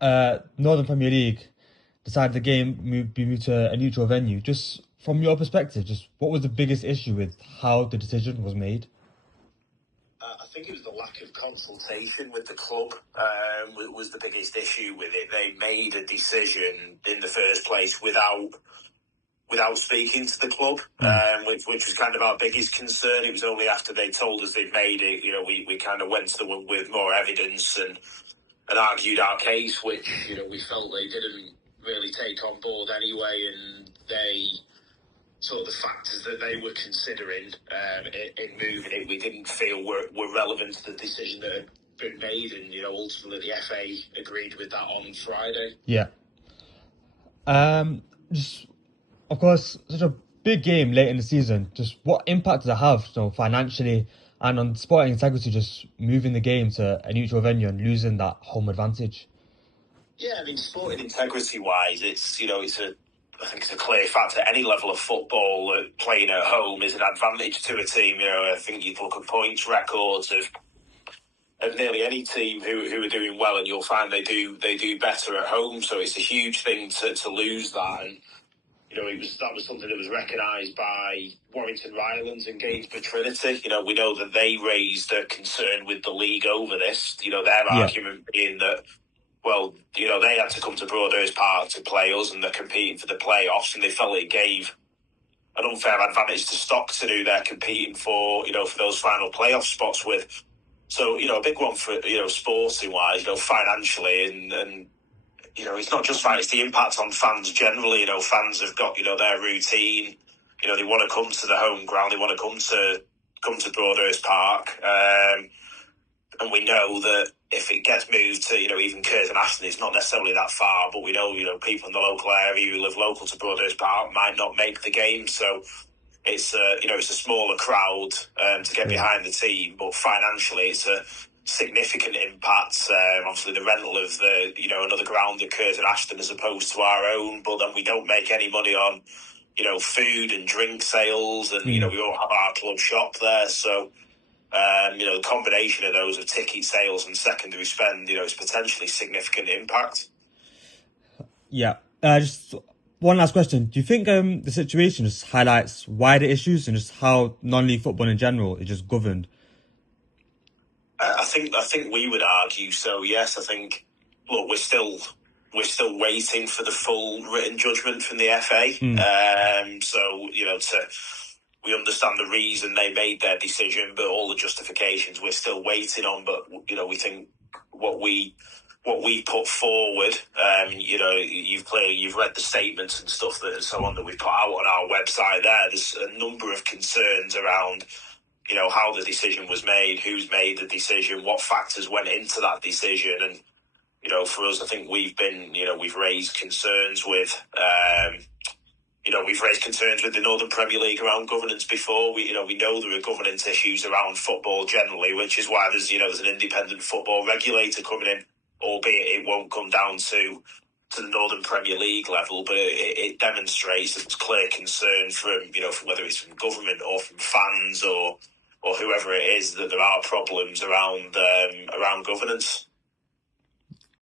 Northern Premier League decided the game be moved to a neutral venue. Just from your perspective, just what was the biggest issue with how the decision was made? I think it was the lack of consultation with the club was the biggest issue with it. They made a decision in the first place without speaking to the club, which was kind of our biggest concern. It was only after they told us they'd made it, we kind of went to them with more evidence and argued our case, which, we felt they didn't really take on board anyway, and they sort of the factors that they were considering in moving it, we didn't feel were relevant to the decision that had been made, and ultimately the FA agreed with that on Friday. Yeah. Just of course, such a big game late in the season. Just what impact does it have, financially and on sporting integrity? Just moving the game to a neutral venue and losing that home advantage. Yeah, I mean, sporting integrity wise, I think it's a clear fact at any level of football that playing at home is an advantage to a team. I think you look at points records of nearly any team who are doing well, and you'll find they do better at home. So it's a huge thing to lose that, and that was something that was recognised by Warrington Rylands and Gainsborough Trinity. We know that they raised a concern with the league over this. Their argument being that, well, they had to come to Broadhurst Park to play us, and they're competing for the playoffs, and they felt it gave an unfair advantage to Stockton, who they're competing for, for those final playoff spots with. So, a big one for, sporting wise, financially, and it's not just that, it's the impact on fans generally. Fans have got, their routine. They want to come to the home ground. They want to come to Broadhurst Park. And we know that if it gets moved to, even Curzon Ashton, it's not necessarily that far, but we know, people in the local area who live local to Broadhurst Park might not make the game. So it's a smaller crowd to get behind the team, but financially it's a significant impact. Obviously the rental of another ground at Curzon Ashton as opposed to our own, but then we don't make any money on, food and drink sales, and, we all have our club shop there. So, the combination of those of ticket sales and secondary spend, is potentially significant impact. Yeah. Just one last question. Do you think the situation just highlights wider issues and just how non-league football in general is just governed? I think we would argue so. Yes, I think. Look, we're still waiting for the full written judgment from the FA. So we understand the reason they made their decision, but all the justifications we're still waiting on. But we think what we put forward, you've read the statements and stuff that and so on that we've put out on our website. There's a number of concerns around, how the decision was made, who's made the decision, what factors went into that decision, and for us, I think we've raised concerns with. We've raised concerns with the Northern Premier League around governance before. We know there are governance issues around football generally, which is why there's an independent football regulator coming in, albeit it won't come down to the Northern Premier League level, but it demonstrates that there's clear concern from whether it's from government or from fans or whoever it is, that there are problems around governance.